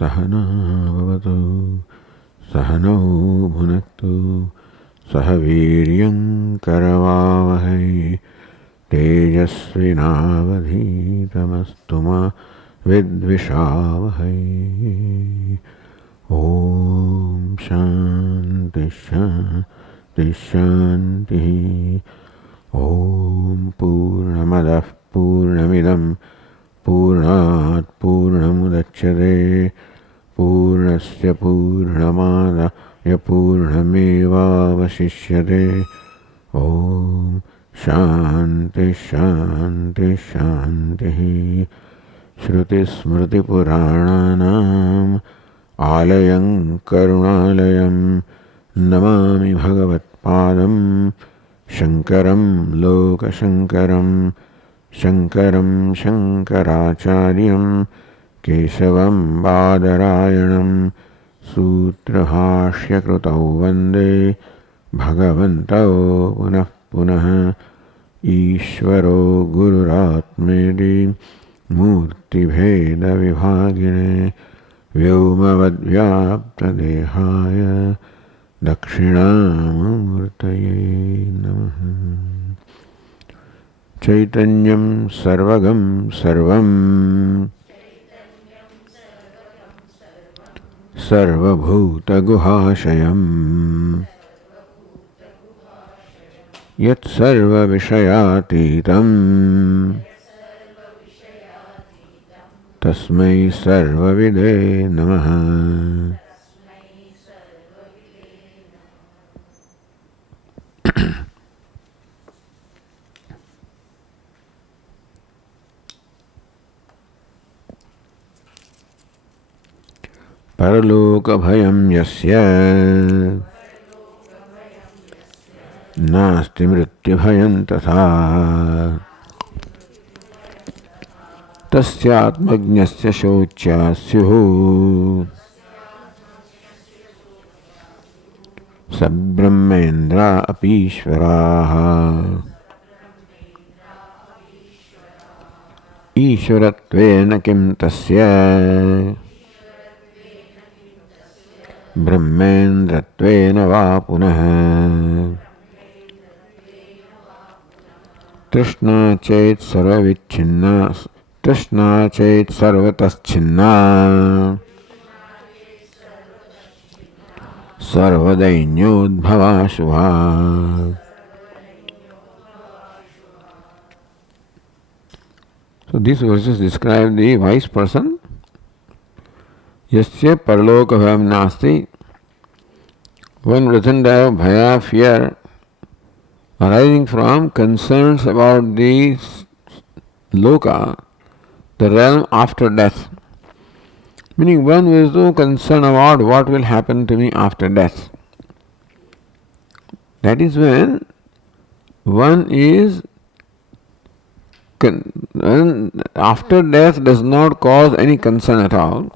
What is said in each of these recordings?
सहना भवतु सहनौ भुनक्तु सह वीर्यं करवावहै तेजस्विनावधीतमस्तु मा विद्विषावहै। ओम शांति शांति शांति। ओम पूर्णमदः पूर्णमिदं पूर्णात् पूर्णमुदच्यते पूर्णस्य पूर्णमादाय पूर्णमेवावशिष्यते। ओम शांति शांति शांति। श्रुतिस्मृतिपुराणानाम् आलयं करुणालयं नमामि भगवत्पादं शङ्करं लोकशङ्करं शङ्करं शङ्कराचार्यं केशवं बादरायणं सूत्रभाष्यकृतौ वन्दे भगवन्तौ पुनः पुनः। ईश्वरो गुरुरात्मेति मूर्तिभेदविभागिने व्योमवद्व्याप्तदेहाय दक्षिणामूर्तये नमः। चैतन्यं सर्वगं सर्वं सर्वभूतगुहाशयं यत्सर्वविषयातीतं तस्मै सर्वविदे नमः। परलोकभयं यस्य नास्ति मृत्युभयं तथा तस्यात्मज्ञस्य शोच्या स्युः स ब्रह्मेन्द्रा अपीश्वराः। ईश्वरत्वेन किं तस्य ब्रह्मेन्द्रत्वेन वा पुनः। तृष्णा चेत् सर्वविच्छिन्ना तृष्णा चेत् सर्वतश्छिन्ना सर्वदैन्योद्भवा शुभा। So these verses describe the wise person. Yasya paraloka bhayam nasti. One doesn't have bhaya, fear, arising from concerns about the loka, the realm after death. Meaning one who is no concern about what will happen to me after death. That is when one is after death does not cause any concern at all,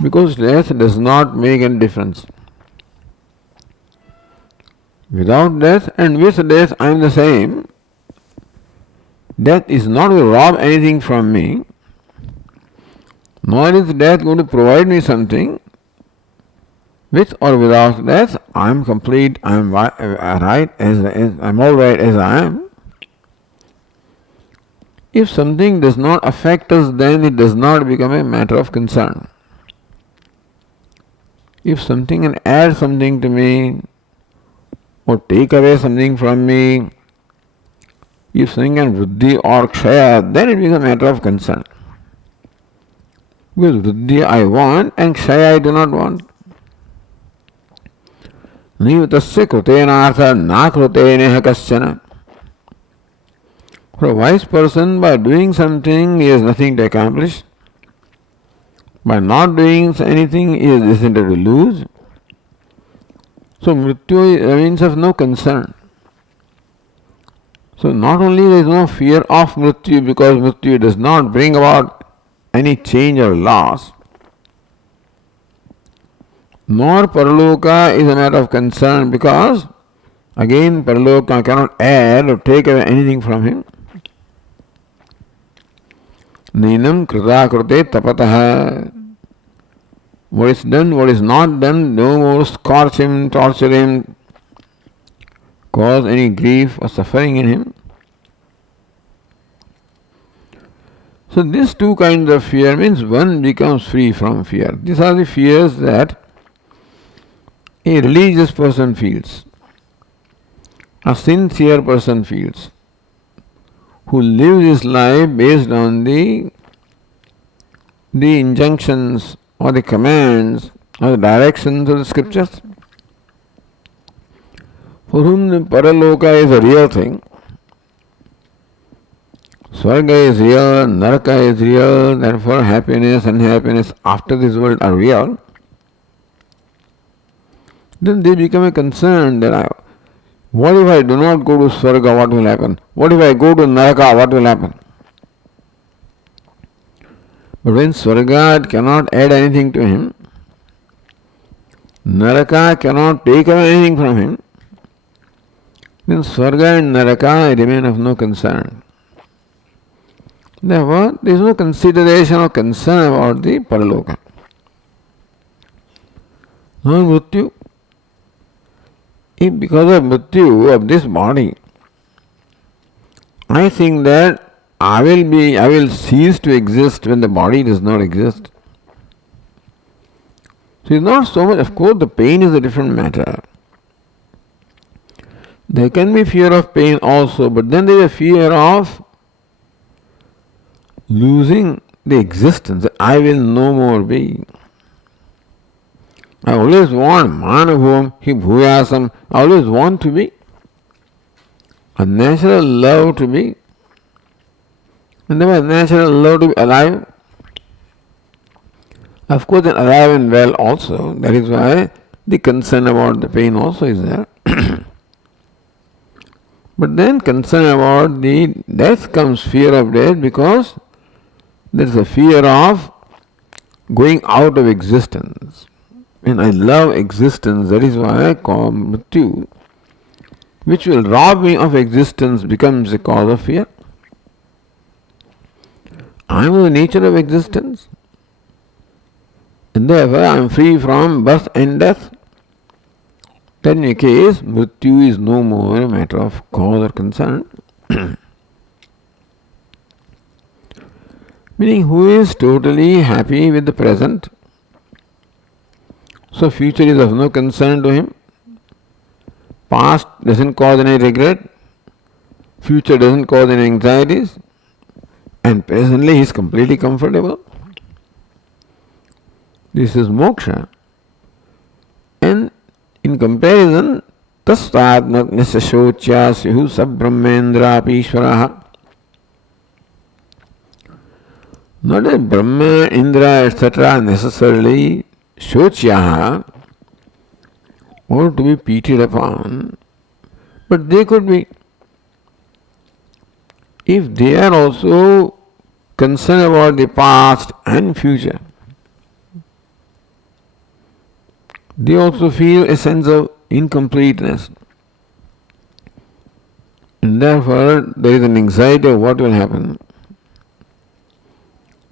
because death does not make any difference. Without death and with death I am the same. Death is not going to rob anything from me, nor is death going to provide me something. With or without death, I am complete, I am right as I am all right as I am. If something does not affect us, then it does not become a matter of concern. If something can add something to me or take away something from me, if something can vriddhi or kshaya, then it becomes a matter of concern. Because vriddhi I want and kshaya I do not want. Nivatasya krutenartha na kruteneha kasyana. For a wise person, by doing something, he has nothing to accomplish. By not doing anything, he is destined to lose. So mrityu means of no concern. So not only there is no fear of mrityu, because mrityu does not bring about any change or loss, nor paraloka is a matter of concern, because again paraloka cannot add or take away anything from him. Ninam krita krute tapataha. What is done, what is not done, no more scorch him, torture him, cause any grief or suffering in him. So these two kinds of fear means one becomes free from fear. These are the fears that a religious person feels, a sincere person feels, who lives his life based on the injunctions or the commands or the directions of the scriptures, for whom the paraloka is a real thing. Swarga is real, Naraka is real, therefore happiness and unhappiness after this world are real. Then they become a concern that what if I do not go to Swarga, what will happen? What if I go to Naraka, what will happen? But when Swarga cannot add anything to him, Naraka cannot take away anything from him, then Swarga and Naraka remain of no concern. Therefore, there is no consideration or concern about the paraloka. Now, mrityu. If because of mrityu of this body, I think that I will cease to exist when the body does not exist. So it's not so much, of course, the pain is a different matter. There can be fear of pain also, but then there is a fear of losing the existence. I will no more be. I always want manabhuvam, hi bhuyasam. I always want to be. A natural love to be. And there was natural love to be alive. Of course, then alive and well also. That is why the concern about the pain also is there. But then concern about the death comes fear of death, because there is a fear of going out of existence. And I love existence, that is why I call mrityu, which will rob me of existence, becomes a cause of fear. I am the nature of existence, and therefore I am free from birth and death. Then in a case, mrityu is no more a matter of cause or concern. Meaning, who is totally happy with the present, so future is of no concern to him. Past doesn't cause any regret, future doesn't cause any anxieties, and presently he is completely comfortable. This is moksha. And in comparison, tasvatmatnasya shochya syu sabbrahmendra apishvaraha. Not that Brahma, Indra, etc. necessarily shochyaha, or to be pitied upon, but they could be. If they are also concerned about the past and future, they also feel a sense of incompleteness. And therefore, there is an anxiety of what will happen.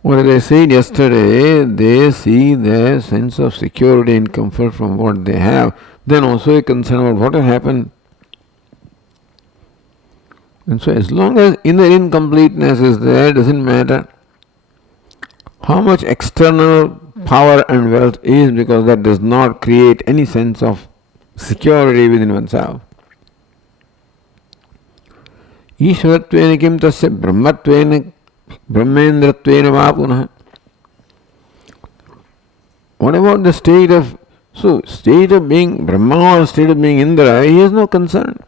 What I said yesterday, they see their sense of security and comfort from what they have, then also a concern about what will happen. And so as long as inner incompleteness is there, it doesn't matter how much external power and wealth is, because that does not create any sense of security within oneself. Ishvaratvena kim tasya brahmatvena brahmendratvena va punah. What about the state of, state of being Brahma or state of being Indra, he has no concern.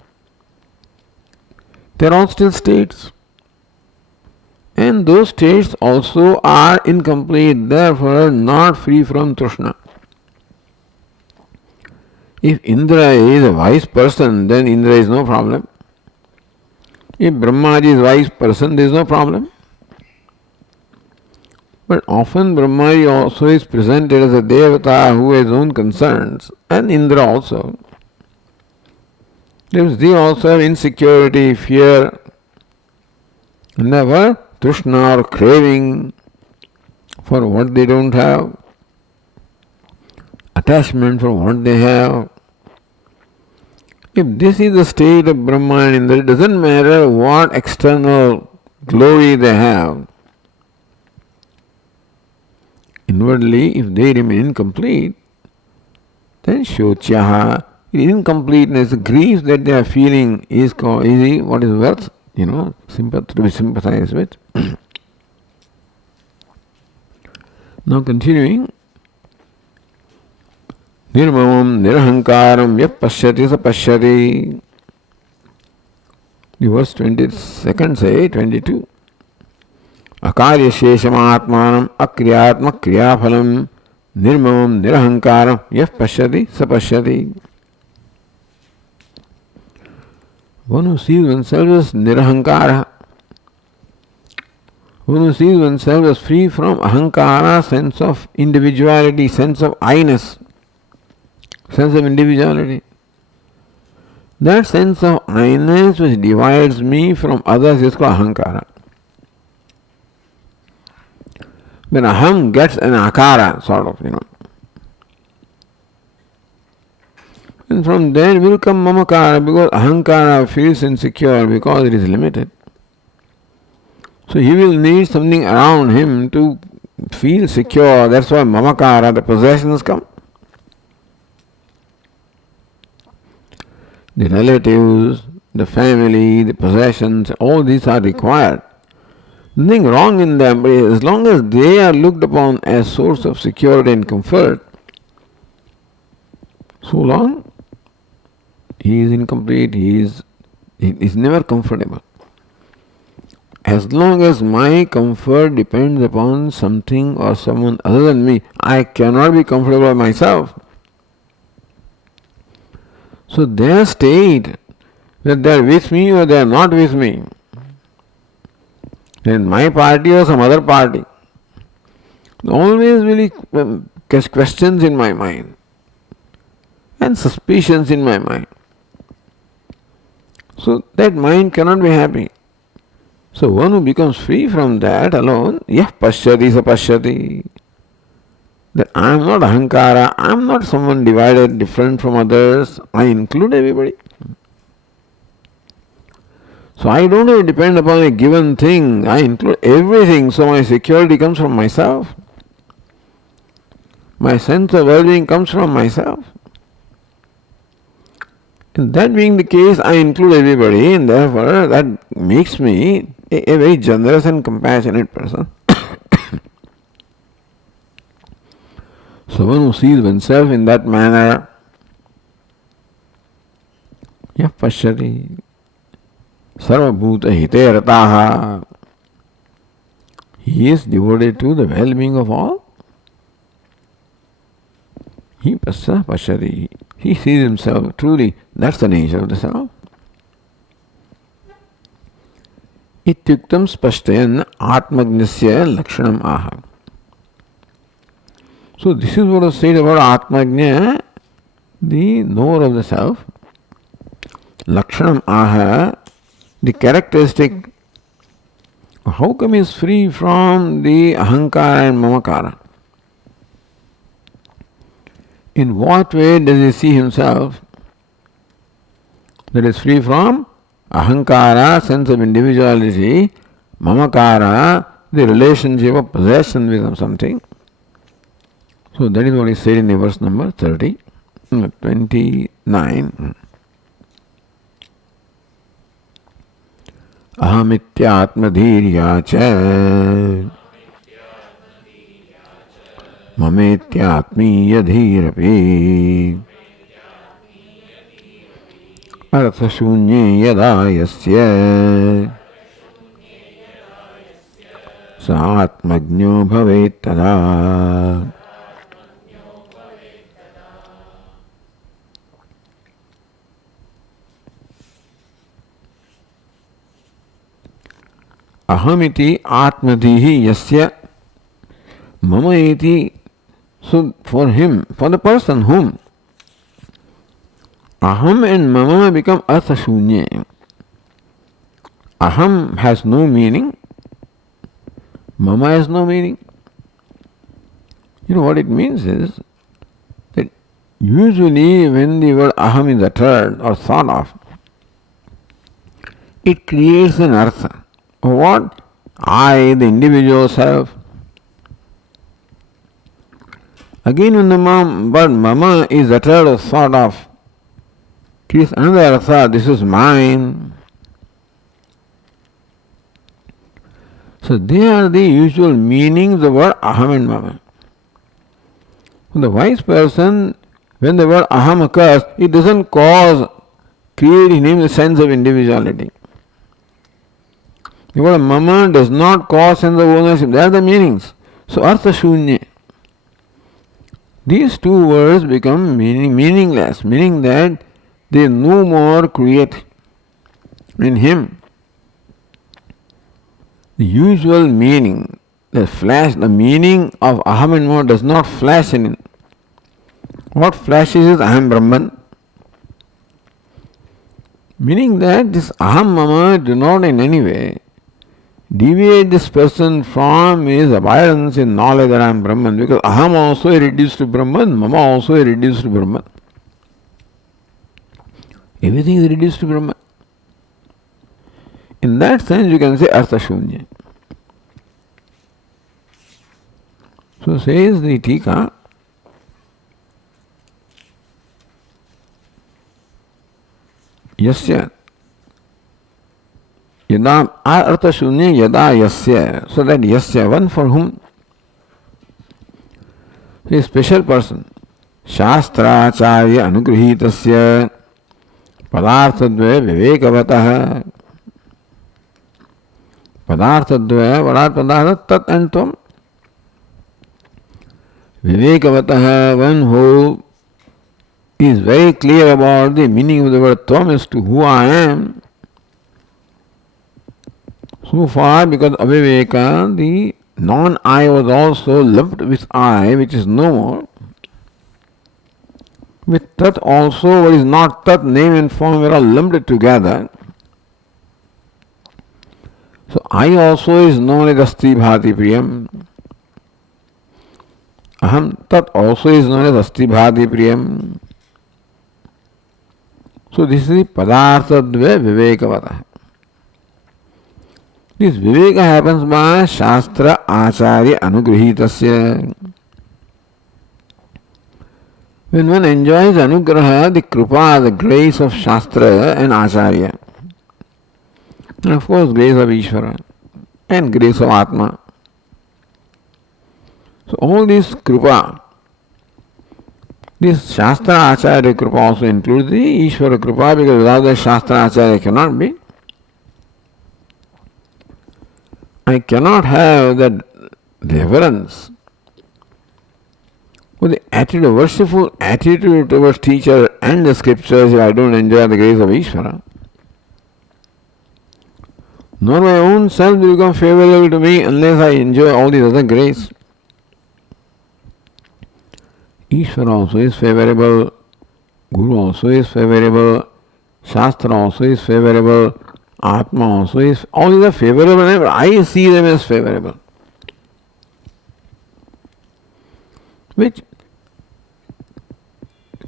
They are all still states. And those states also are incomplete, therefore not free from Trishna. If Indra is a wise person, then Indra is no problem. If Brahmaji is a wise person, there is no problem. But often Brahmaji also is presented as a Devata who has own concerns, and Indra also. They also have insecurity, fear, never Trishna or craving for what they don't have. attachment for what they have. If this is the state of Brahman, it doesn't matter what external glory they have. Inwardly, if they remain incomplete, then shocyaha, incompleteness, the grief that they are feeling is what is worth, to be sympathized with. Now continuing. Nirmamam nirahankaram yah pashyati sa pashyati. The verse 22nd say, 22. Akarya shesham atmanam akriyatma kriyaphalam nirmamam nirahankaram yah pashyati sa pashyati. One who sees oneself as nirahankara, one who sees oneself as free from ahankara, sense of individuality, sense of I-ness, sense of individuality. That sense of I-ness which divides me from others is called ahankara. When aham gets an akara, sort of, And from there will come mamakara, because ahankara feels insecure because it is limited. So he will need something around him to feel secure. That's why mamakara, the possessions come. The relatives, the family, the possessions, all these are required. Nothing wrong in them, but as long as they are looked upon as source of security and comfort, so long he is incomplete, he is never comfortable. As long as my comfort depends upon something or someone other than me, I cannot be comfortable myself. So their state, that they are with me or they are not with me, in my party or some other party, always really questions in my mind and suspicions in my mind. So that mind cannot be happy. So one who becomes free from that alone, yah pashyati sa pashyati, that I am not ahankara, I am not someone divided, different from others, I include everybody. So I don't have to depend upon a given thing, I include everything, so my security comes from myself. My sense of well-being comes from myself. And that being the case, I include everybody, and therefore that makes me a very generous and compassionate person. So one who sees oneself in that manner, yah pashyati sarvabhuta hite rataha, he is devoted to the well-being of all. He pashyati, he sees himself truly, that's the nature of the self. Ityuktam spashtayan atmagnyasya lakshanam aha. So this is what was said about Atmajna, the knower of the self. Lakshanam aha, the characteristic. How come he is free from the ahankara and mamakara? In what way does he see himself that is free from ahankara, sense of individuality, mamakara, the relationship of possession with something? So that is what is said in the verse number 29. Ahamityatmadhirya cha mametyatmiya dhirapi arthashunye yada yasya sa atmajño bhavet tada. Ahamiti atmadhihi yasya mama iti. So for him, for the person whom aham and mama become arthashunye. Aham has no meaning, mama has no meaning. You know what it means is that Usually when the word aham is uttered or thought of, it creates an artha. What? I, the individual self. Again when the word mama is uttered or thought of, creates another artha, this is mine. So they are the usual meanings of the word aham and mama. For the wise person, when the word aham occurs, it doesn't create in him the sense of individuality. The word mama does not cause sense of ownership. They are the meanings. So artha shunya. These two words become meaningless, meaning that they no more create in him the usual meaning. The meaning of aham and mama does not flash in him. What flashes is aham Brahman. Meaning that this aham mama do not in any way deviate this person from his abidance in knowledge that I am Brahman, because aham also is reduced to Brahman, mama also is reduced to Brahman. Everything is reduced to Brahman. In that sense you can say artha shunya. So says the Tika, yasya yada artha shunya yada yasya. So that yasya, one for whom, a special person, शास्त्राचार्य अनुगृहीतस्य पदार्थद्वय विवेकवतः. पदार्थद्वय पदार्थ तत् and त्वम. Vivekavataha, one who is very clear about the meaning of the word tvam as to who I am. So far, because aviveka, the non-I was also lumped with I, which is no more. With tat also, what is not tat, name and form were all lumped together. So I also is known as Asti Bhati Priyam. Aham tat also is known as Asti Bhati Priyam. So this is the Padarthadve Vivekavata. This Viveka happens by Shastra Acharya Anugrahitasya. When one enjoys Anugraha, the Krupa, the grace of Shastra and Acharya, and of course grace of Ishvara and grace of Atma. So all this Krupa, this Shastra Acharya Krupa also includes the Ishvara Krupa, because without the Shastra Acharya cannot be. I cannot have that reverence with the attitude, worshipful attitude towards teacher and the scriptures if I don't enjoy the grace of Ishvara. Nor my own self will become favorable to me unless I enjoy all these other grace. Ishvara also is favorable, Guru also is favorable, Shastra also is favorable, Atma also is, all these are favorable, and I see them as favorable. Which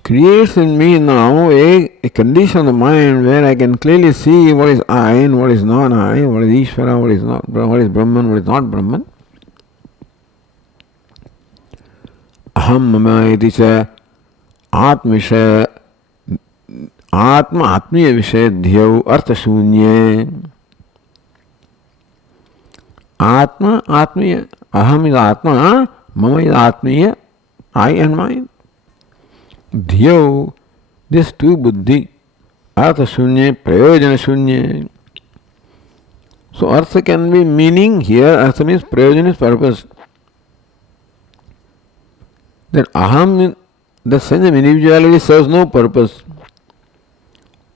creates in me now a condition of the mind where I can clearly see what is I and what is not I, what is Ishvara, what is not, what is Brahman, what is not Brahman. Aham mama iti cha atmisha atma atmiya vishay dhyau artha shunye. Atma atmiya. Aham is atma, mama is atmiya, I and mine. Dhyau, this two buddhi, artha shunye, prayojana shunye. So artha can be meaning here, artha means prayojana is purpose. That aham, the sense of individuality serves no purpose.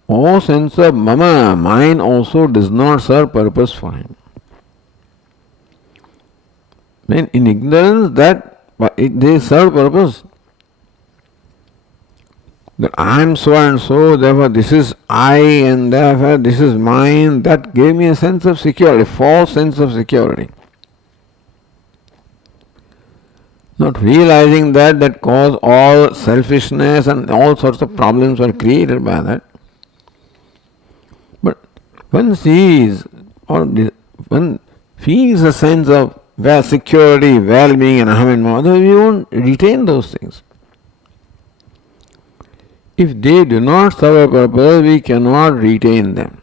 All sense of mama, mine also does not serve purpose for him. When in ignorance that they serve purpose. That I am so and so, therefore this is I and therefore this is mine, that gave me a sense of security, false sense of security. Not realizing that cause all selfishness and all sorts of problems were created by that. But one sees or one feels a sense of security, well-being and aham and mama, we won't retain those things. If they do not serve a purpose, we cannot retain them.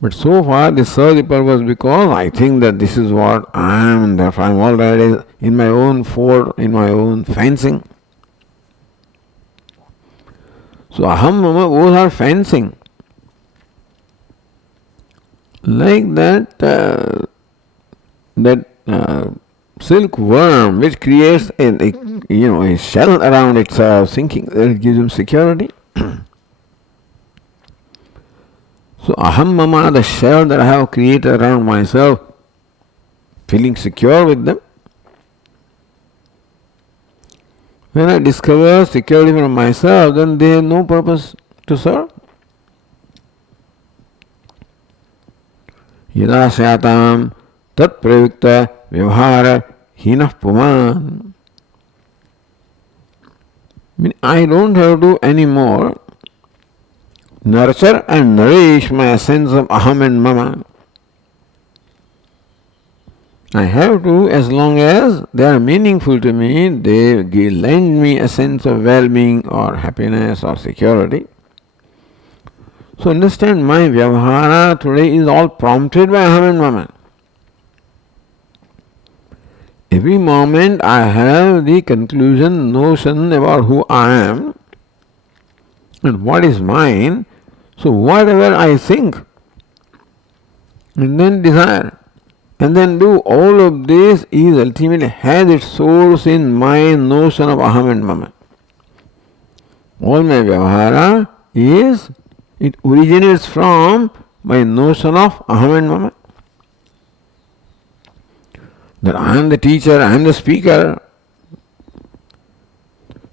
But so far they serve the purpose because I think that this is what I am, and therefore I am already in my own fort, in my own fencing. So aham mama, both are fencing. Like that silkworm which creates a shell around itself, thinking that it gives him security. So aham mama, the shell that I have created around myself, feeling secure with them. When I discover security from myself, then they have no purpose to serve. Yada syatam tat pravyukta vyavhara hinah puman. I don't have to anymore nurture and nourish my sense of aham and mama. I have to, as long as they are meaningful to me, they lend me a sense of well-being or happiness or security. So understand, my vyavahara today is all prompted by aham and mama. Every moment I have the conclusion, notion about who I am and what is mine. So whatever I think and then desire and then do, all of this is ultimately has its source in my notion of aham and mama. All my vyavahara it originates from my notion of aham and mama. That I am the teacher, I am the speaker.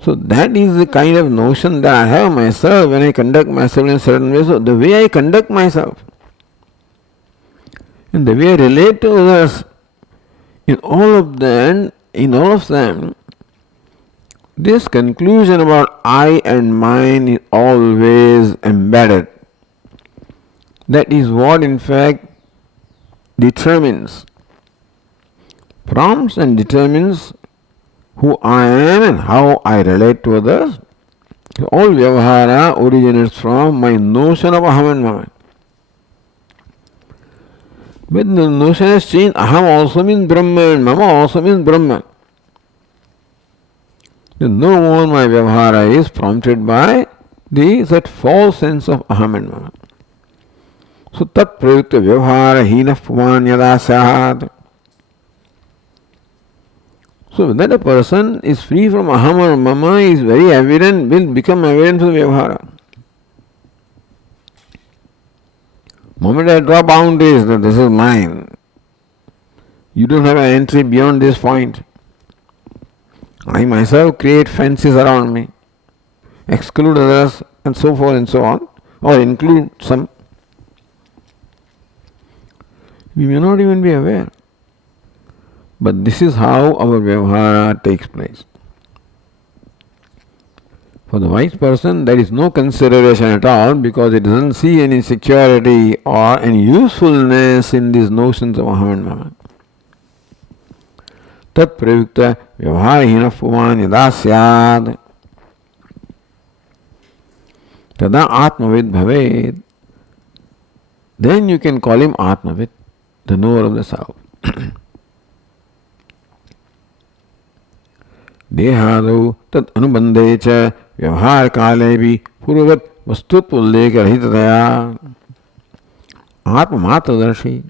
So that is the kind of notion that I have myself when I conduct myself in a certain way. So the way I conduct myself and the way I relate to others, in all of them, this conclusion about I and mine is always embedded. That is what in fact prompts and determines who I am and how I relate to others. All vyavahara originates from my notion of aham and mama. But the notion has changed. Aham also means Brahma and mama also means Brahma. No more my vyavahara is prompted by that false sense of aham and mama. So tat pravyukta vyavahara hinah puman yada syat. So that a person is free from aham or mama is very evident, will become evident from vyavahara. Moment I draw boundaries that this is mine, you don't have an entry beyond this point. I myself create fences around me, exclude others and so forth and so on, or include some. We may not even be aware. But this is how our vyavahara takes place. For the wise person, there is no consideration at all because it doesn't see any security or any usefulness in these notions of aham and mama. Tat pravyukta vyavahara hinah puman yada syad tada atmavid bhaved. Then you can call him atmavid, the knower of the self. देहादौ तत् अनुबंधे च व्यवहार काले भी पूर्ववत वस्तुत्व उल्लेख रहिततया आत्ममात्रदर्शी.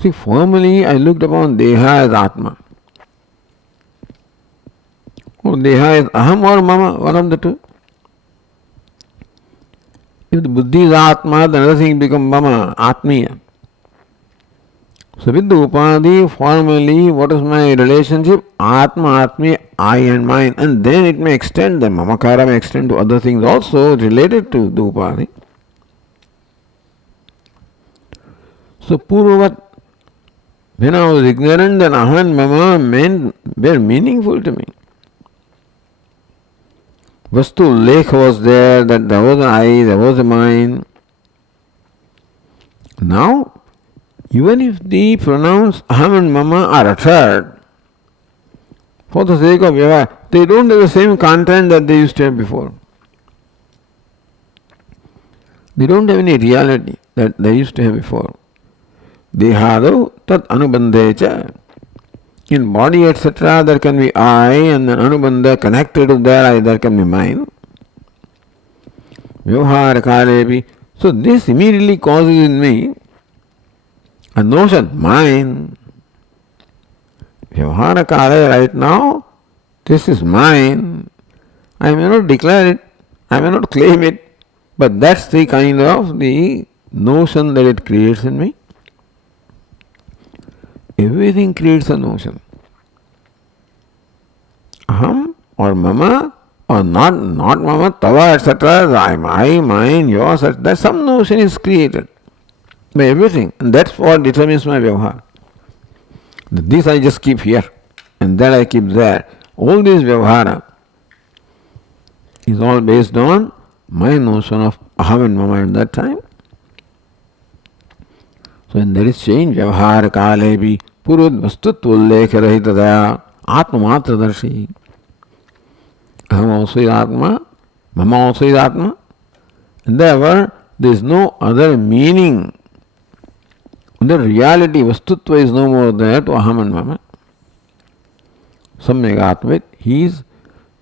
See, formerly I looked upon Deha as Atma. Or Deha is Aham or Mama, one of the two. If the Buddhi is Atma, then other things become Mama, Atmiya. So with the Upadhi, formally, what is my relationship? Atma, Atmi, I and mine. And then it may extend, the Mamakara may extend to other things also related to the Upadhi. So Purvavat, When I was ignorant, then aham and mama were meaningful to me. Vastu Lekh was there, that there was an I, there was a mind. Now, even if the pronouns aham and mama are uttered for the sake of vyavahara, they don't have the same content that they used to have before. They don't have any reality that they used to have before. Dehado tat anubandhecha. In body, etc., there can be I, and then anubandha connected to that I, there can be mind. Vyavahara kalevi. So this immediately causes in me a notion, mine. Vyavahara kale, right now, this is mine. I may not declare it, I may not claim it, but that's the kind of the notion that it creates in me. Everything creates a notion. Aham or mama or not mama, tava, etc. I, mine, yours, that some notion is created by everything, and that's what determines my vyavahara. This I just keep here, and that I keep there. All this vyavahara is all based on my notion of aham and mama at that time. So when there is change, vyavahara kalebi purud vastutva ullekha rahitadaya atma matra darshi. Aham also is atma, mama also is atma, and therefore there is no other meaning. The reality, vastutva, is no more there to aham and mama. Samyak atmit, he is.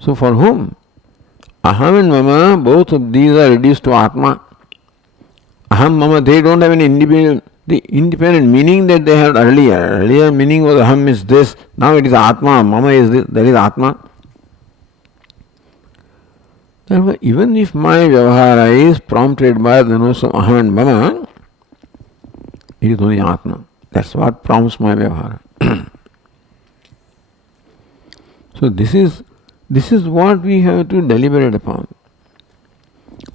So for whom? Aham and mama, both of these are reduced to atma. Aham, mama, they don't have any independent meaning that they had earlier. Earlier meaning was aham is this, now it is atma, mama is this, that is atma. Therefore, even if my vyavahara is prompted by the notion of aham and mama, it is only atma. That's what prompts my vyavahara. So this is what we have to deliberate upon.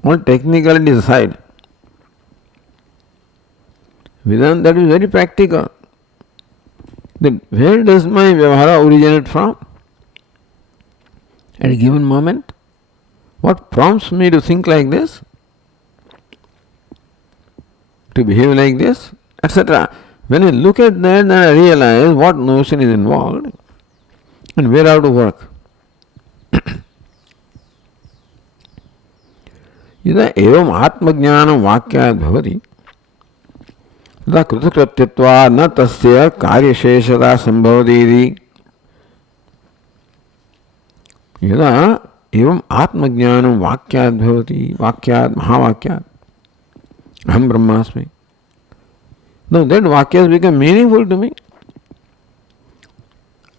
All technicalities aside, Vedanta, that is very practical. Then where does my vyavahara originate from? At a given moment? What prompts me to think like this? To behave like this? Etc. When I look at that, then I realize what notion is involved and where I have to work. यदा एवं आत्मज्ञानं वाक्यात् भवति तदा कृतकृत्यत्वात् न तस्य कार्यशेषता संभवति इति. यदा एवं आत्मज्ञानं वाक्यात् भवति, वाक्यात् महावाक्यात् अहं ब्रह्मास्मि. Now that vakya has become meaningful to me.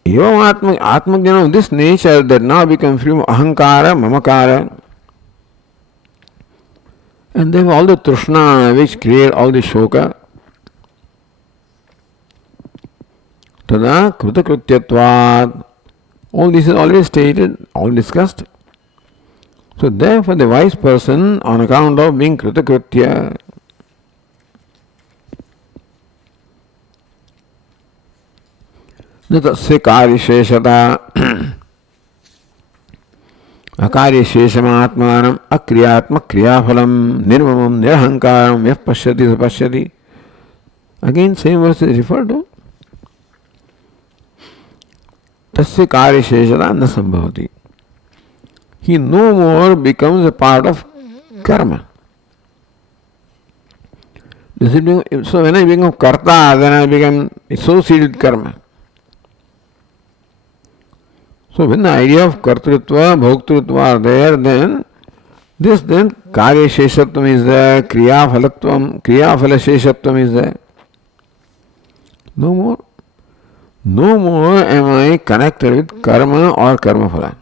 Evam atmajnana of this nature that now become free from ahankara, mamakara, and they have all the trishna which create all the shoka. Tada krutakrutyatvat. All this is already stated, all discussed. So therefore the wise person, on account of being kritakritya, तस्य कार्यशेषता अकार्यशेषमात्मानम् अक्रियात्मक क्रियाफलम निर्ममम निरहंकारम यः पश्यति स पश्यति. Again same verse is referred to. तस्य कार्यशेषता न संभवति. He no more becomes a part of karma. So when I become karta, then I become associated with karma. So when the idea of kartrutva, bhoktritva are there, then karya sheshatvam is there, kriya phala sheshatvam is there. No more am I connected with karma or karma phala.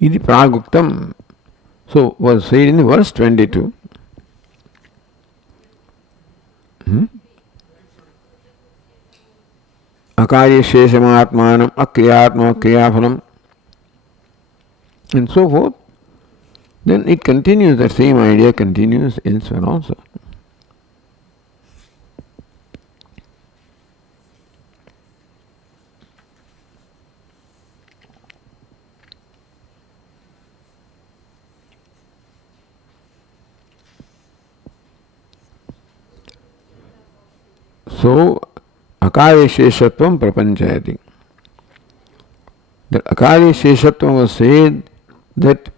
Iti praguktam. So was said in verse 22. Akarya sheshamatmanam akriyatma kriyaphalam, and so forth. Then it continues, that same idea continues elsewhere also. So, akari sheshatvam prapanchayati. That akari sheshatvam was said that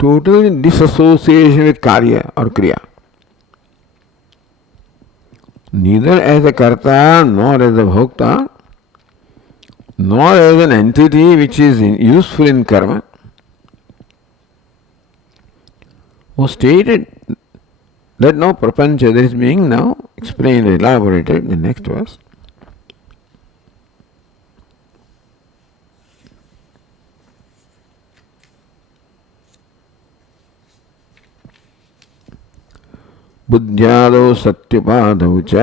total disassociation with karya or kriya. Neither as a karta nor as a bhokta, nor as an entity which is useful in karma, was stated that now prapancha, that is being now explained, elaborated in the next verse. बुद्ध्यादौ सत्युपादौ च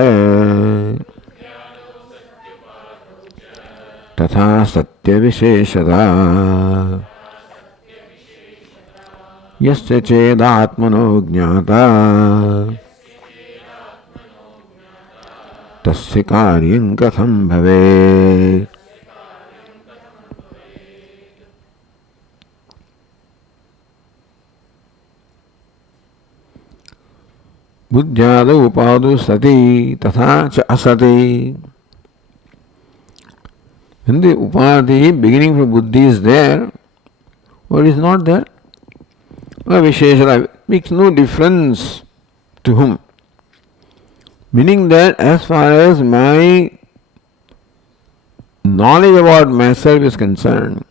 तथा सत्यविशेषता यस्य चेदात्मनो ज्ञाता तस्य कार्यं कथं भवेत्. बुद्ध्यादौ उपादौ सति तथा च असति. When the upadhi beginning from buddhi is there, or is not there, visheshata makes no difference to whom. Meaning that as far as my knowledge about myself is concerned,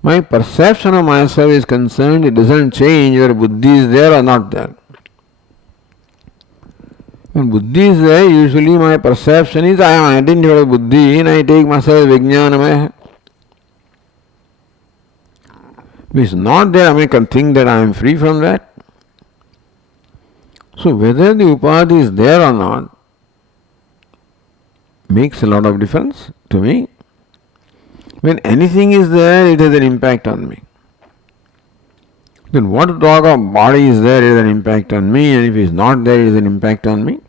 my perception of myself is concerned, it doesn't change whether buddhi is there or not there. When buddhi is there, usually my perception is I am identified with buddhi and I take myself vijnanamaya. If it is not there, I can think that I am free from that. So whether the upadhi is there or not makes a lot of difference to me. When anything is there, it has an impact on me. Then what to talk of body is there, it has an impact on me, and if it is not there, it has an impact on me.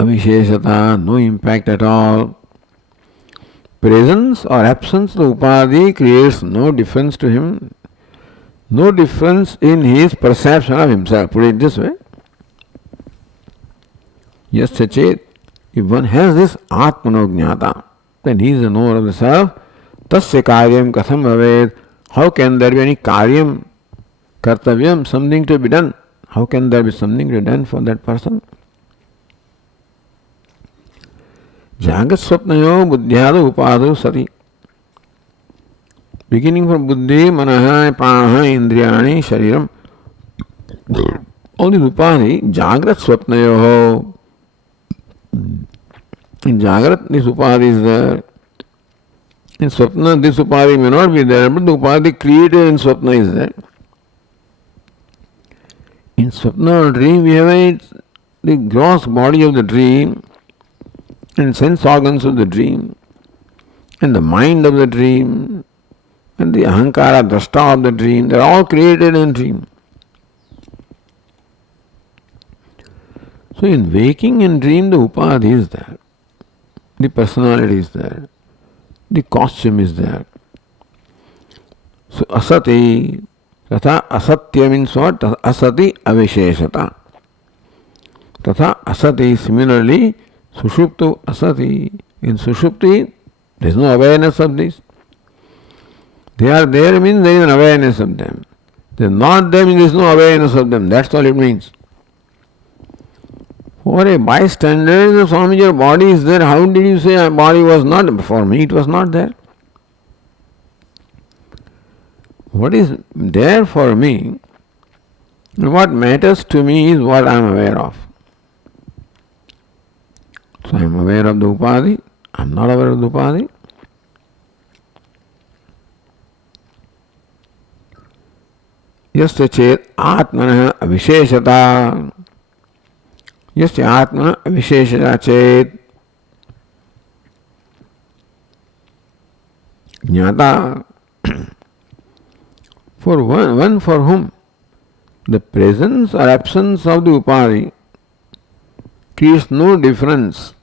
Avisheshata, no impact at all. Presence or absence of upadhi creates no difference to him, no difference in his perception of himself. Put it this way. Yes, Sachet, if one has this Atmano Jnata, then he is the knower of the self. Tasya karyam katham bhavet. How can there be any karyam, kartavyam, something to be done? How can there be something to be done for that person? Jagat swapnayo buddhyado upado sati. Beginning from buddhi, manaha, panaha, indriyani, shariram. All these upadhi, jagrat swapnayo. In Jagrat, this upadhi is there. In Swapna, this upadhi may not be there, but the upadhi created in Swapna is there. In Swapna or dream, we have the gross body of the dream, and sense organs of the dream, and the mind of the dream, and the ahankara, drashta of the dream. They are all created in dream. So in waking and dream, the upadhi is there. The personality is there. The costume is there. So asati, tatha asatya means what? Asati avisheshata. Tatha asati, similarly, sushuptu asati. In sushupti, there is no awareness of this. They are there means there is an awareness of them. They are not there means there is no awareness of them. That's all it means. For a bystander, the Swami, your body is there. How did you say body was not? For me, it was not there. What is there for me, what matters to me is what I am aware of. So I am aware of the upadhi. I am not aware of the upadhi. Yasya chet atmanah avisheshata. Yasya atmanah avisheshata chet. Jnata. For one for whom the presence or absence of the upadhi creates no difference.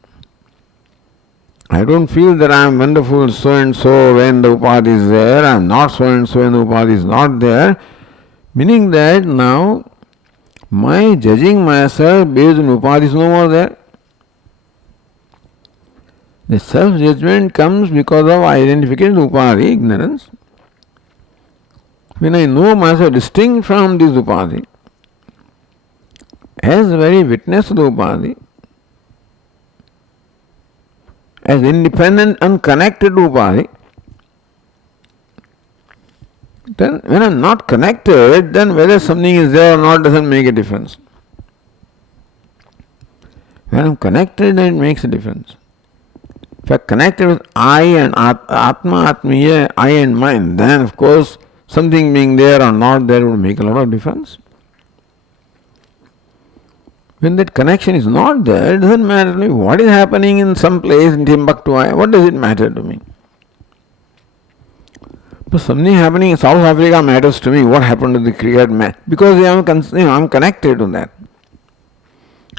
I don't feel that I am wonderful so and so when the upadhi is there, I am not so and so when the upadhi is not there. Meaning that now My judging myself based on upadhi is no more there. The self-judgment comes because of identification with upadhi, ignorance. When I know myself distinct from this upadhi, as the very witness of the upadhi, as independent, unconnected upadhi, then when I am not connected, then whether something is there or not doesn't make a difference. When I am connected, then it makes a difference. If I am connected with I and Atma, Atmiya, I and mine, then of course something being there or not there would make a lot of difference. When that connection is not there, it doesn't matter to me what is happening in some place in Timbuktu. What does it matter to me? But something happening in South Africa matters to me. What happened to the cricket match? Because I'm connected to that.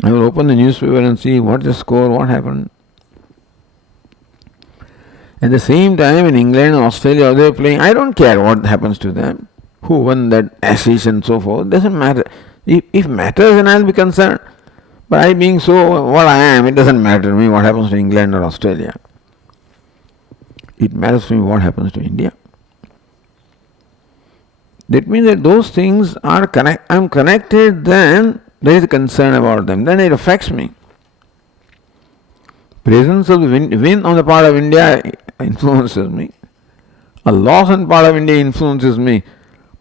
I will open the newspaper and see what's the score, what happened. At the same time, in England and Australia, they are playing. I don't care what happens to them, who won that Ashes and so forth. Doesn't matter. If matters, then I'll be concerned. But I being so what I am, it doesn't matter to me what happens to England or Australia. It matters to me what happens to India. That means that those things are I'm connected, then there is a concern about them. Then it affects me. Presence of the wind on the part of India influences me. A loss on part of India influences me.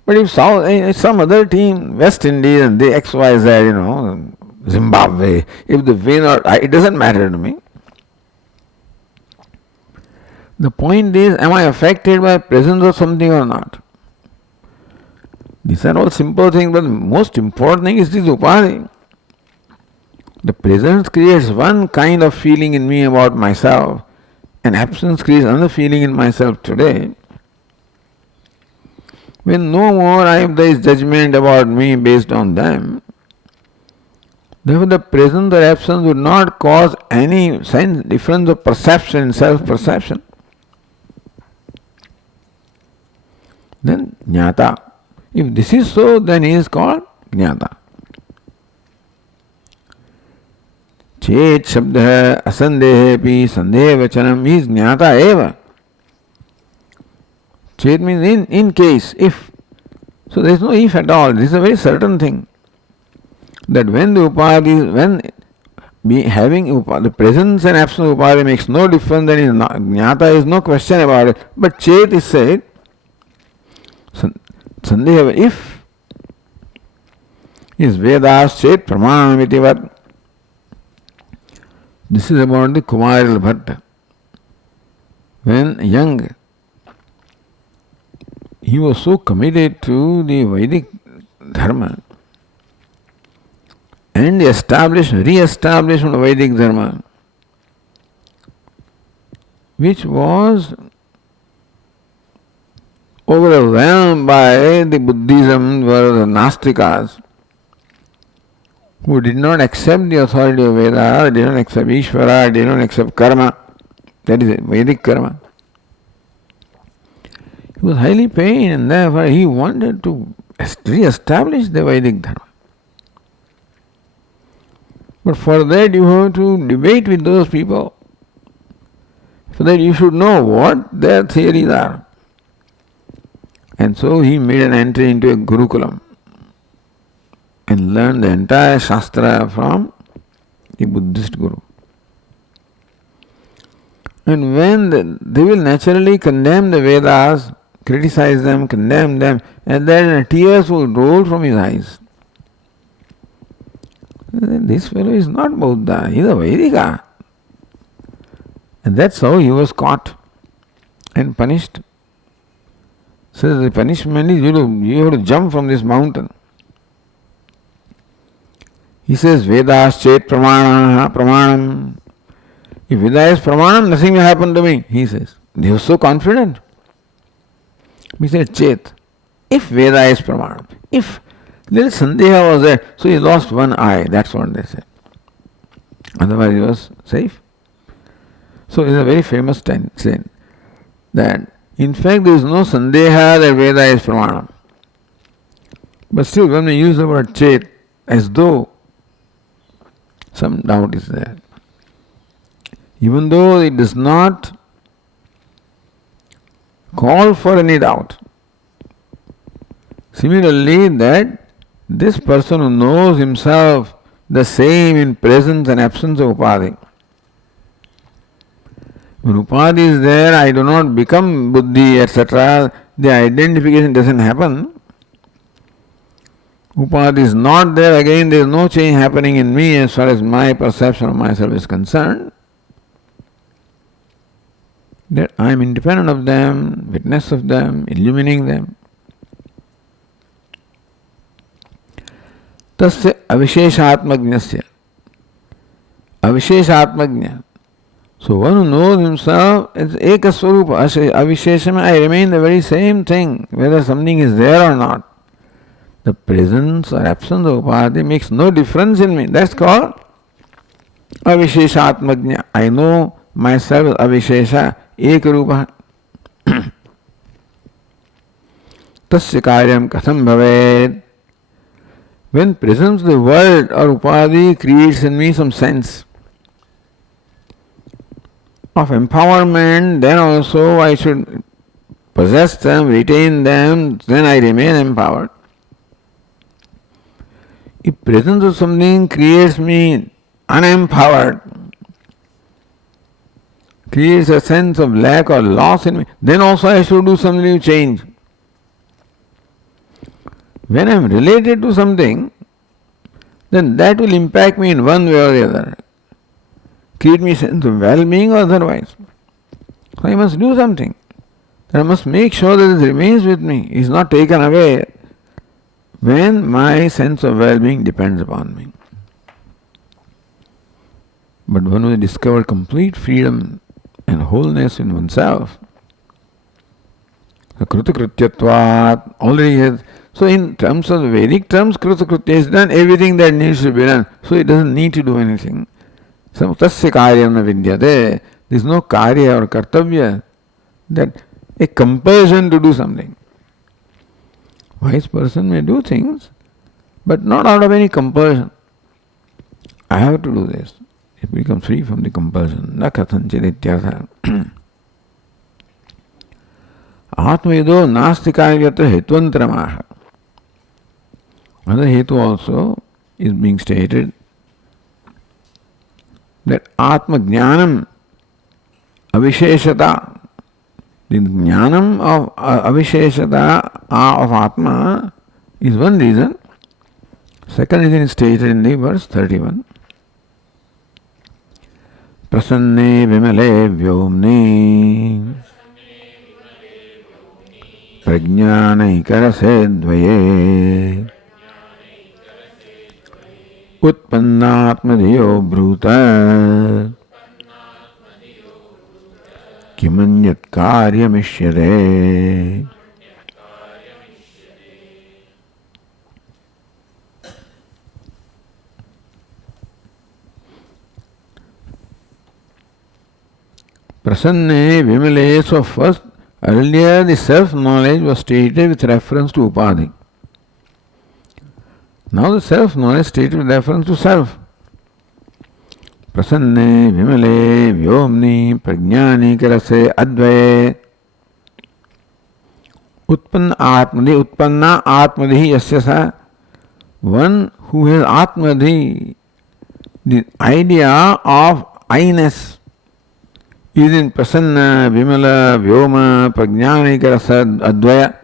But if some other team, West Indies and the XYZ, Zimbabwe, if they win or it doesn't matter to me. The point is, am I affected by presence of something or not? These are all simple things, but the most important thing is this upadhi. The presence creates one kind of feeling in me about myself, and absence creates another feeling in myself today. When no more there is judgment about me based on them, therefore the presence or absence would not cause any difference of perception, self-perception. Then jnata. If this is so, then he is called jnata. Chet shabda asandehepi sandehe vachanam is jnata eva. Chet means in case, if. So there is no if at all. This is a very certain thing. That when the upadhi, the presence and absence of upadhi makes no difference, then jnata is no question about it. But chet is said, sandeha, if is Vedas chet pramanam itivat. This is about the Kumaril Bhatta. When young, he was so committed to the Vedic Dharma and the re-establishment of Vedic Dharma, which was overwhelmed by the Buddhism, were the Nastikas, who did not accept the authority of Veda, did not accept Ishvara, did not accept karma, that is Vedic karma. He was highly pained, and therefore he wanted to re-establish the Vedic Dharma. But for that you have to debate with those people, so that you should know what their theories are. And so he made an entry into a Gurukulam and learned the entire Shastra from the Buddhist Guru. And when they will naturally condemn the Vedas, criticize them, condemn them, and then tears will roll from his eyes. This fellow is not Buddha, he is a Vedika. And that's how he was caught and punished. So the punishment is you have to jump from this mountain. He says, Vedas chet pramanam. If Veda is pramanam, nothing will happen to me, he says. They were so confident. He said, chet. If Veda is pramanam. If little sandeha was there, so he lost one eye, that's what they said. Otherwise he was safe. So it is a very famous saying that in fact there is no sandeha that Veda is pramanam. But still when we use the word chet, as though some doubt is there. Even though it does not call for any doubt. Similarly, that this person who knows himself the same in presence and absence of upadhi. When upadhi is there, I do not become buddhi, etc. The identification doesn't happen. Upadhi is not there, again there is no change happening in me as far as my perception of myself is concerned. That I am independent of them, witness of them, illumining them. Tasya avisheshatmajnasya. Avisheshatmajna. So one who knows himself as ekaswarupa, avishesham, I remain the very same thing, whether something is there or not. The presence or absence of upadhi makes no difference in me. That's called avisheshatmajna. I know myself as avishesha, ekarupa. Tasya karyam katham bhaved. When presence of the world or upadhi creates in me some sense of empowerment, then also I should possess them, retain them, then I remain empowered. If presence of something creates me unempowered, creates a sense of lack or loss in me, then also I should do something to change. When I am related to something, then that will impact me in one way or the other. Create me a sense of well-being or otherwise. So I must do something. I must make sure that it remains with me, is not taken away when my sense of well-being depends upon me. But when we discover complete freedom and wholeness in oneself, the Krutakrutyatvat already has. So in terms of the Vedic terms, Krutakritya is done everything that needs to be done. So it doesn't need to do anything. So tasya karyam na vidyate. There is no karya or kartavya, that a compulsion to do something. Wise person may do things, but not out of any compulsion. I have to do this. It becomes free from the compulsion. Na kathanchit ityartha. Atmavido nasti karyatra hetvantramaha. Another hetu also is being stated, that Atma Jnanam Avisheshata, the Jnanam of Avisheshata of Atma is one reason. Second reason is stated in the verse 31. Prasanne Vimale Vyomni Prajnanaikarase Dvaye Utpannatmadiyo Bhruta Kimanyat Karyamishyate. Prasanne Vimale. So first, earlier the self-knowledge was stated with reference to upadhi. Now the self-knowledge stated with reference to self. Prasanne Vimale Vyomni Prajnani Karase Advaye Utpanna Atmadhi Yasyasa. One who has Atmadhi, the idea of I-ness, is in Prasanna, Vimala, Vyoma, Prajnani Karasa Advaya.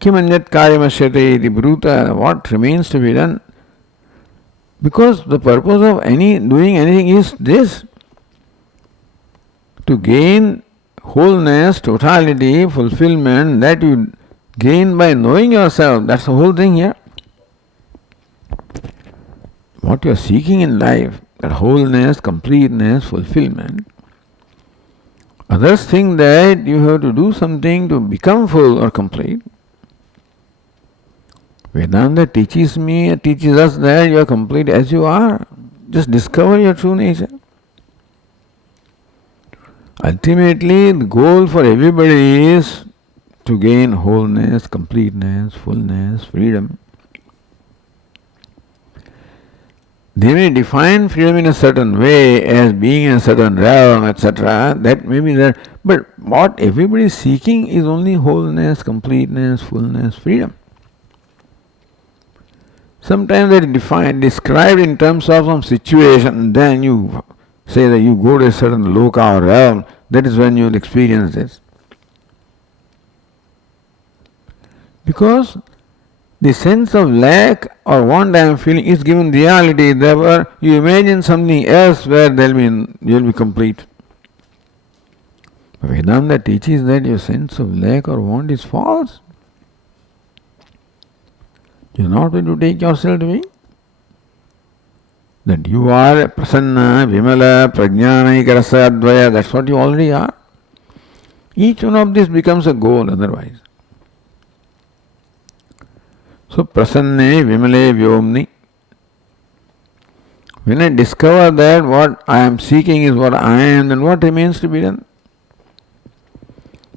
Kimanyat Karyamashyate, the Bhuta, what remains to be done? Because the purpose of doing anything is this: to gain wholeness, totality, fulfillment, that you gain by knowing yourself. That's the whole thing here. What you are seeking in life, that wholeness, completeness, fulfillment. Others think that you have to do something to become full or complete. Vedanta teaches us that you are complete as you are. Just discover your true nature. Ultimately, the goal for everybody is to gain wholeness, completeness, fullness, freedom. They may define freedom in a certain way as being in a certain realm, etc. That may be there. But what everybody is seeking is only wholeness, completeness, fullness, freedom. Sometimes they define, described in terms of some situation, then you say that you go to a certain loka or realm, that is when you will experience this. Because the sense of lack or want I am feeling is given reality, therefore you imagine something else where you will be complete. Vedanta teaches that your sense of lack or want is false. You are not going to take yourself to be. That you are prasanna, vimala, prajnana, rasa, advaya, that's what you already are. Each one of these becomes a goal otherwise. So, prasanne, vimale, vyomni. When I discover that what I am seeking is what I am, then what remains to be done?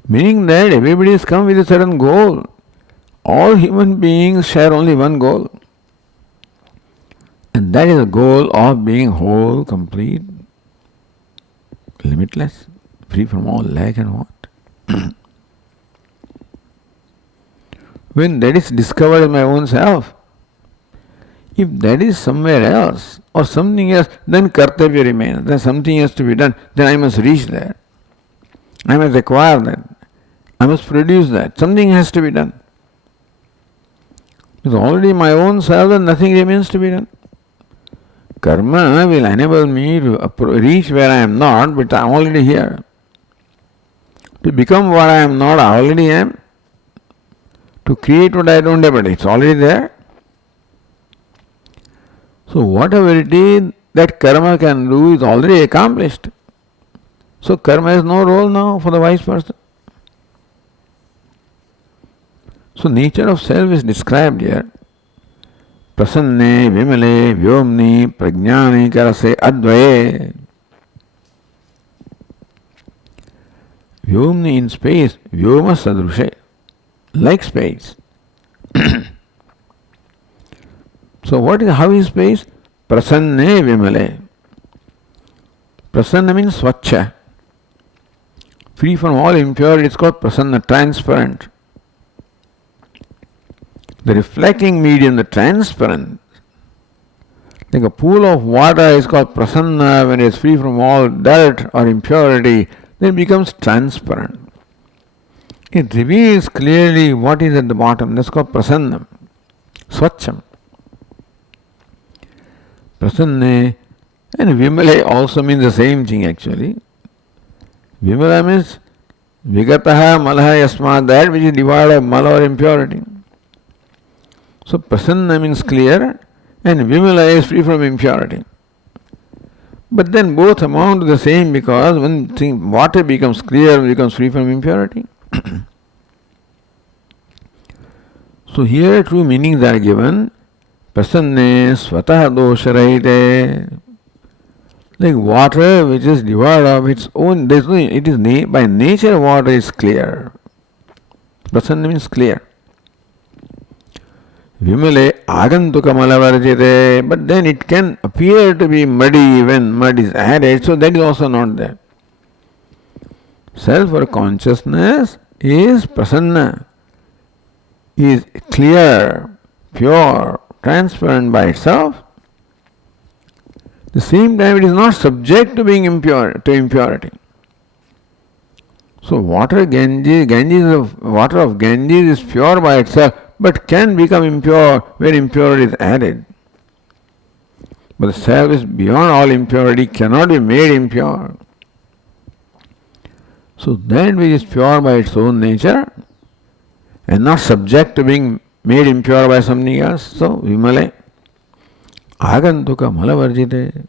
Meaning that everybody has come with a certain goal. All human beings share only one goal. And that is the goal of being whole, complete, limitless, free from all lack and want. When that is discovered in my own self, if that is somewhere else or something else, then kartavya remains. Then something has to be done. Then I must reach there. I must acquire that. I must produce that. Something has to be done. It's already my own self and nothing remains to be done. Karma will enable me to reach where I am not, but I am already here. To become what I am not, I already am. To create what I don't have, but it's already there. So whatever it is that karma can do is already accomplished. So karma has no role now for the wise person. So nature of self is described here. Prasanne, vimale, vyomni, prajnani, karase, advaye. Vyomni in space, vyoma sadrushe. Like space. So how is space? Prasanne vimale. Prasanna means swachha. Free from all impurity, it's called prasanna, transparent. The reflecting medium, the transparent. Like a pool of water is called prasanna when it is free from all dirt or impurity, then it becomes transparent. It reveals clearly what is at the bottom. That's called prasannam, swacham. Prasanne and vimale also means the same thing actually. Vimala means vigataha malaha yasma, that which is devoid of mala or impurity. So prasanna means clear and vimala is free from impurity. But then both amount to the same because when water becomes clear, it becomes free from impurity. So here two meanings are given. Prasanne swatah dosharahite. Like water which is devoid of its own, by nature water is clear. Prasanna means clear. Vimale agantuka malavarjite, but then it can appear to be muddy when mud is added, so that is also not there. Self or consciousness is prasanna, is clear, pure, transparent by itself. At the same time, it is not subject to being impurity. So water of Ganges is pure by itself, but can become impure where impurity is added. But the self is beyond all impurity, cannot be made impure. So that which is pure by its own nature and not subject to being made impure by something else. So vimale agantuka malavarjite.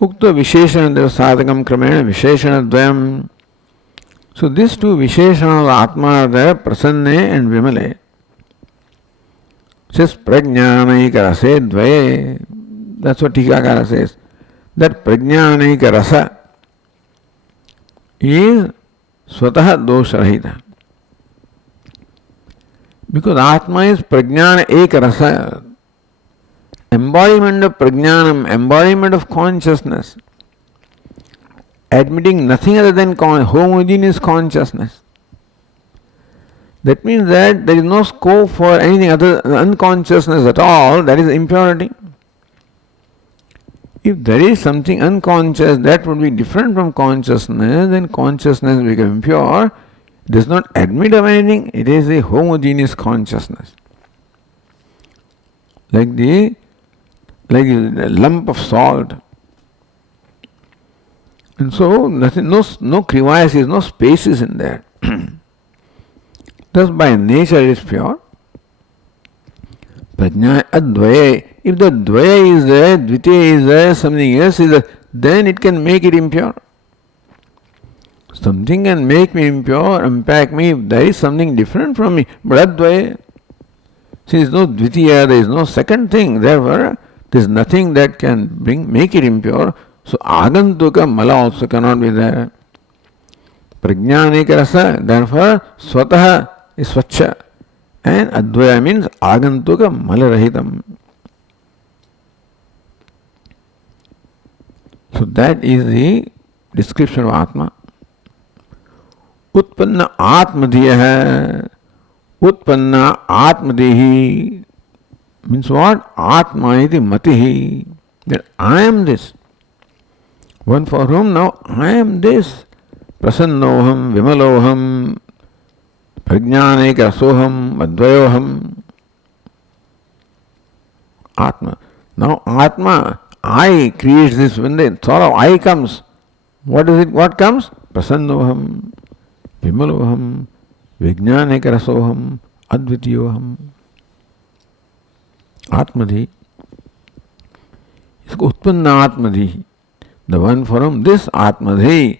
Ukta visheshana sadhakam kramena visheshana dvayam. So these two visheshana of Atma are there, prasanne and vimale. Says prajnanaika rase dvaye. That's what Tikakara says. That prajnanaika rasa is Swataha dosharahita. Because Atma is Prajnana Eka Rasa, embodiment of Prajnanam, embodiment of consciousness, admitting nothing other than homogeneous consciousness. That means that there is no scope for anything other than unconsciousness at all, that is impurity. If there is something unconscious that would be different from consciousness, then consciousness becomes impure. It does not admit of anything, it is a homogeneous consciousness. Like a lump of salt. And so nothing, no crevices, no spaces in there. Thus by nature it is pure. Prajna advaya. If the dvaya is there, dvitiya is there, something else is there, then it can make it impure. Something can make me impure, impact me if there is something different from me. But advaya, since there is no dvitiya, there is no second thing, therefore there is nothing that can make it impure. So agantuka mala also cannot be there. Prajnaneka rasa, therefore swataha is swachha. And advaya means agantuka malarahitam. So that is the description of Atma. Utpanna Atmadhiya. Utpanna Atmadehi means what? Atma iti matihi. That I am this. One for whom now I am this. Prasannoham, Vimaloham, Prajnaneka Rasoham, Advayoham. Atma. Now Atma, I creates this. When the thought of I comes, what is it? What comes? Prasannoham, Vimaloham, Vijnaneka Rasoham, Advitiyoham. Atmadhi. Utpanna Atmadhi. The one for whom this Atmadhi,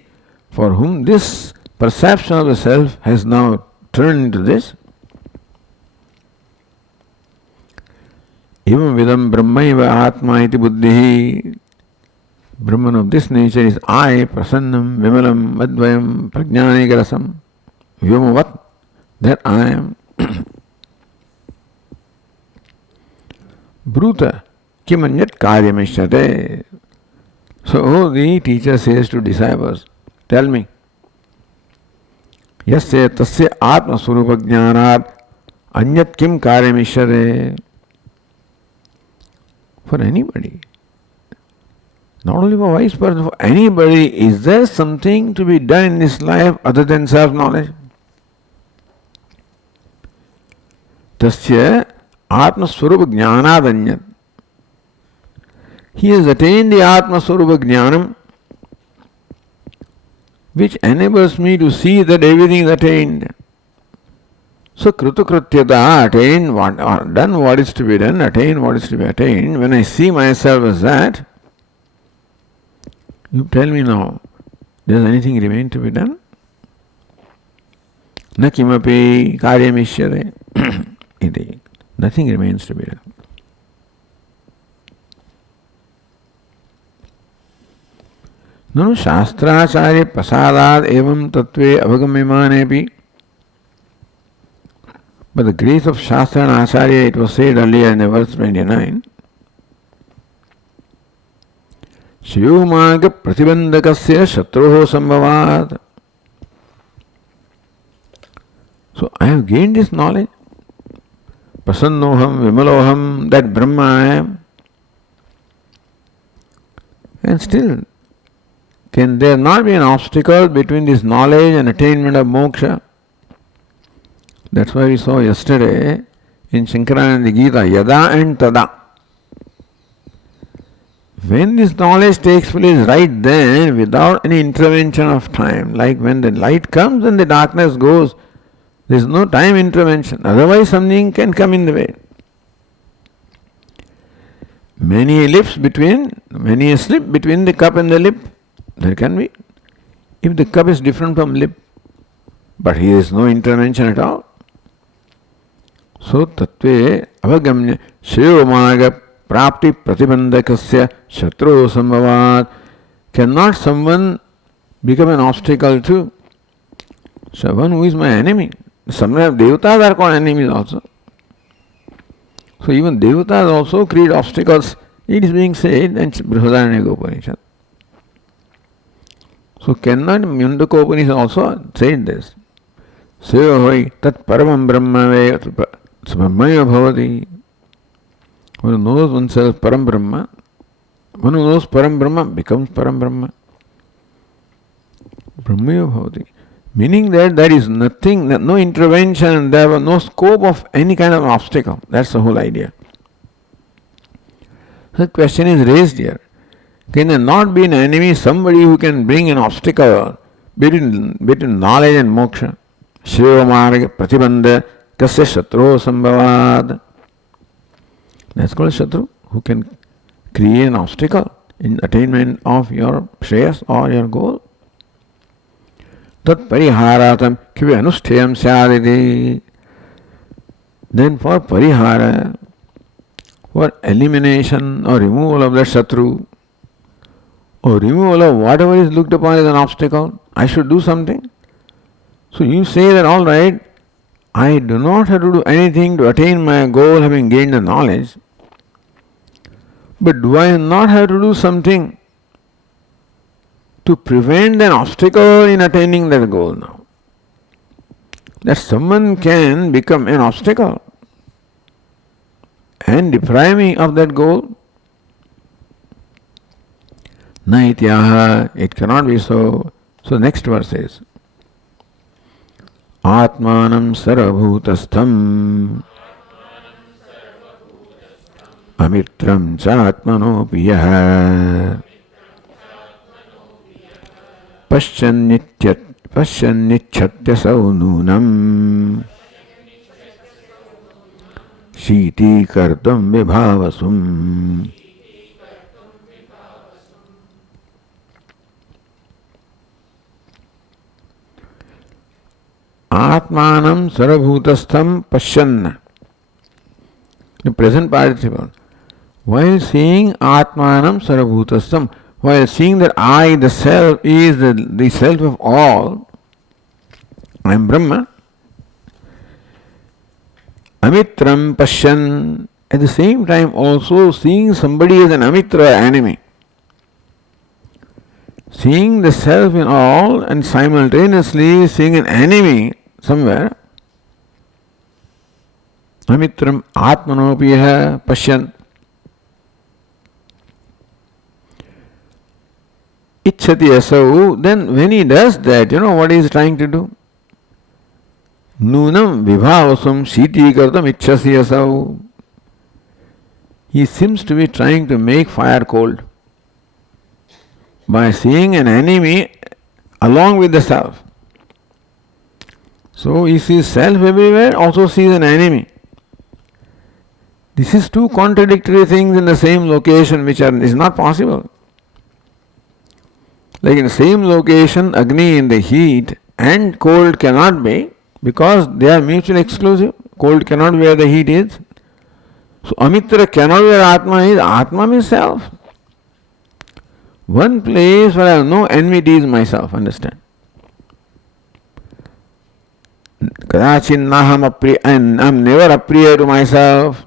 for whom this perception of the self has now turned into this. Evam vidam brahmaiva atma iti buddhihi. Brahman of this nature is I, prasannam, vimalam, advayam, prajnanikarasam, vyomavad, that I am. Bruta, kimanyat karyamishyate. So the teacher says to disciples, tell me, yasya tasya atma swarupa jnanat anyat kim karyamishyate. For anybody, not only for wise person, for anybody, is there something to be done in this life other than self-knowledge? Tasya atma swarupa jnanat anyat. He has attained the atma swarupa jnanam, which enables me to see that everything is attained. So krutakrutyata, attain what, done what is to be done, attain what is to be attained. When I see myself as that, you tell me now, does anything remain to be done? Na kimapi karyamishyate. Nothing remains to be done. No, शास्त्राचार्य प्रसादाद एवं तत्वे अवगम्यमानेपि. By the grace of Shastra and Acharya, it was said earlier in the verse 29, Shriyomaga pratibandakasya shatruho sambhavat. So I have gained this knowledge. Prasannoham, Vimaloham, that Brahma I am. And still, can there not be an obstacle between this knowledge and attainment of moksha? That's why we saw yesterday in Shankarananda Gita, Yada and Tada. When this knowledge takes place right then, without any intervention of time, like when the light comes and the darkness goes, there is no time intervention. Otherwise something can come in the way. Many a slip between the cup and the lip, there can be. If the cup is different from lip, but here is no intervention at all. So tattve avagamya shreyomaga prapti pratibandakasya shatru sambhavat. Cannot someone become an obstacle to So one who is my enemy. Sometimes devatas are called enemies also. So even devatas also create obstacles. It is being said in Brihadaranyaka Upanishad. So cannot Mundaka Upanishad also said this. Seva hoi tat paramam brahma ve brahmaya bhavati. One who knows oneself param brahma, one who knows param brahma becomes param brahma. Brahmaya bhavati. Meaning that there is nothing, no intervention, there was no scope of any kind of obstacle. That's the whole idea. The question is raised here. Can there not be an enemy, somebody who can bring an obstacle between knowledge and moksha? Shiva marga pratibandha kasya shatru sambhavad. That's called shatru, who can create an obstacle in attainment of your shreyas or your goal. Tat pariharatam kivi anusthayam syaditi. Then for parihara, for elimination or removal of the shatru, or removal of whatever is looked upon as an obstacle, I should do something. So you say that, all right, I do not have to do anything to attain my goal having gained the knowledge, but do I not have to do something to prevent an obstacle in attaining that goal now? That someone can become an obstacle and deprive me of that goal? Naityaha, it cannot be so. So next verse says, Atmanam sarabhutastham amitram cha atmanopiyah pasyannichatya saununam shiti kartam vibhavasum. Atmanam sarabhutastham pashyanna. The present participle. While seeing Atmanam sarabhutastham, while seeing that I, the self, is the self of all, I am Brahma, amitram pashyan, at the same time also seeing somebody as an amitra, enemy. Seeing the self in all and simultaneously seeing an enemy somewhere. Amitram atmanopiyah pashyan. Ichhati asau. Then when he does that, you know what he is trying to do? Nunam vibhavasam shiti kartam ichhasi asau. He seems to be trying to make fire cold by seeing an enemy along with the self. So he sees self everywhere, also sees an enemy. This is two contradictory things in the same location, which is not possible. Like in the same location, Agni in the heat and cold cannot be, because they are mutually exclusive. Cold cannot be where the heat is. So Amitra cannot be where Atma is. Atma means self. One place where I have no enmity is myself, understand? Kadachin naham apriya, and I am never apriya to myself.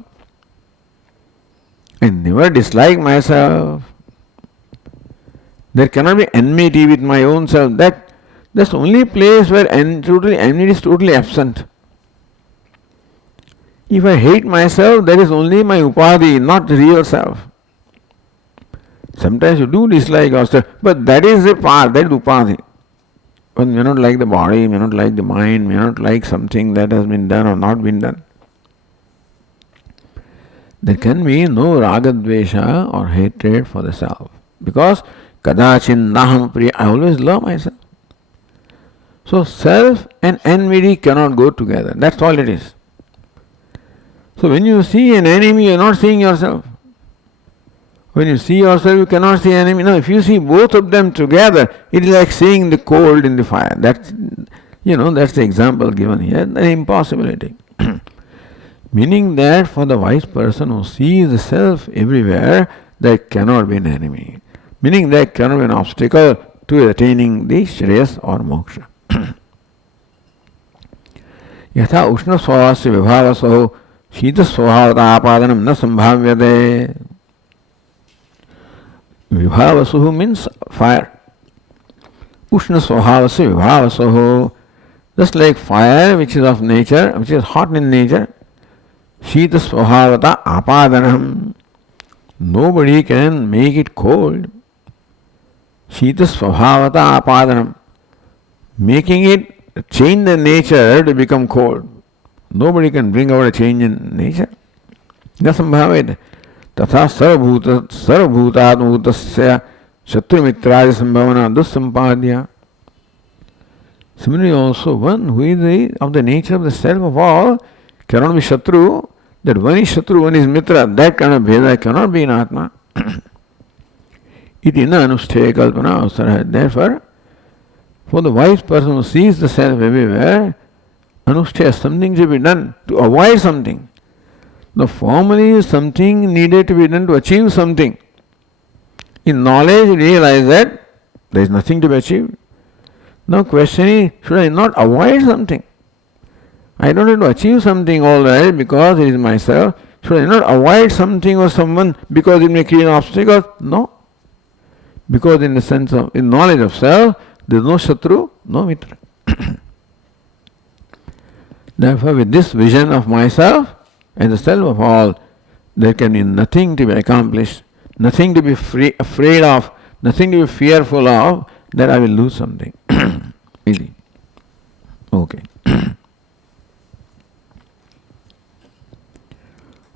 I never dislike myself. There cannot be enmity with my own self. That's the only place where enmity is totally absent. If I hate myself, that is only my upadhi, not the real self. Sometimes you do dislike yourself, but that is a part, that is upadhi. One may not like the body, may not like the mind, may not like something that has been done or not been done. There can be no ragadvesha or hatred for the self. Because kadachin naham priya, I always love myself. So self and enmity cannot go together. That's all it is. So when you see an enemy, you are not seeing yourself. When you see yourself, you cannot see enemy. No, if you see both of them together, it is like seeing the cold in the fire. That's the example given here, the impossibility. Meaning that for the wise person who sees the self everywhere, there cannot be an enemy. Meaning there cannot be an obstacle to attaining the shreyas or moksha. यथा उष्ण स्वभावस्य विभावसो शीत स्वभावता आपादनम न संभाव्यते. विभावसो means fire. Ushna swabhavasya vibhavasaho. Just like fire which is of nature, which is hot in nature, shita swabhavata apadanam. Nobody can make it cold. Shita swabhavata apadanam. Making it change the nature to become cold. Nobody can bring about a change in nature. Nasambhavete. तथा सर्वभूतात्मभूतस्य शत्रुमित्रादि संभावना दुस्संपाद्या. Similarly also, one who is of the nature of the self of all cannot be Shatru. That one is Shatru, one is Mitra. That kind of Bheda cannot be in Atma. Iti na anushtaya kalpana avsara. Therefore, for the wise person who sees the self everywhere, anushtaya, something should be done to avoid something. Now, formally something needed to be done to achieve something. In knowledge, you realize that there is nothing to be achieved. Now, question is, should I not avoid something? I don't have to achieve something all right because it is myself. Should I not avoid something or someone because it may create an obstacle? No. Because in the sense of, in knowledge of self, there is no Shatru, no Mitra. Therefore, with this vision of myself, and the self of all, there can be nothing to be accomplished, nothing to be afraid of, nothing to be fearful of, that I will lose something. Easy. Okay.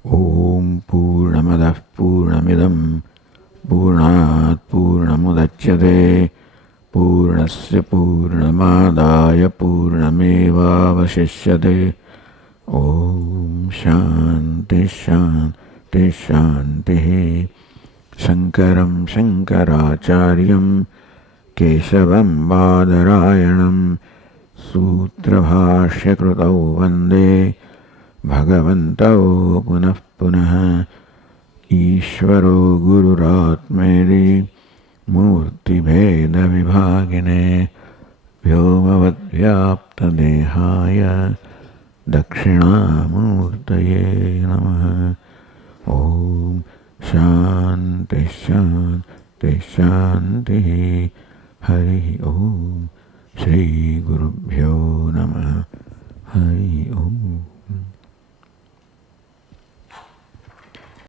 Om Purnamadah Purnamidam Purnat Purnamudachyate Purnasya Purnamadaya Purnameva Vashishyate. Om Shanti Shanti Shanti. Shankaram Shankaracharyam Keshavam Badarayanam Sutrabhashya Krutau Vande Bhagavantau Punah Punah. Ishvaro Gururatmeri Murti Bheda Vibhagine Vyomavad Vyapta Dehaya Dakshinamurtaye Namaha. Om Shanti Shanti Shanti. Hari Om. Shri Gurubhyo Namaha. Hari